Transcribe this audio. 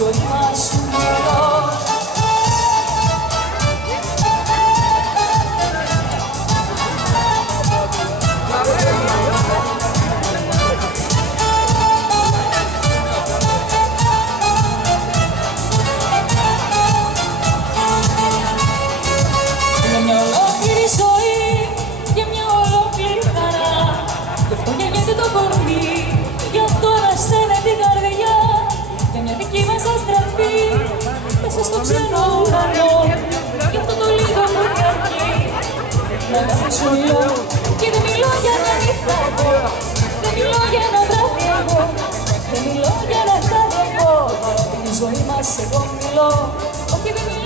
ζωή μας σου μιλώ. Για μια ολόκληρη ζωή, για μια ολόκληρη χαρά, γι' αυτό γεννιέται το κορμί, γι' αυτό ανασταίνεται την καρδιά, για μια δική μας αστραφή μέσα στο ξένο ουρανό, γι' αυτό το λίγο που καρκεί. Να αγαπήσω λέω και δεν μιλώ για να νυχτάω, δεν μιλώ για να βραδεύω, δεν μιλώ για να χάδευω, για τη ζωή μας εγώ μιλώ, όχι δεν μιλώ.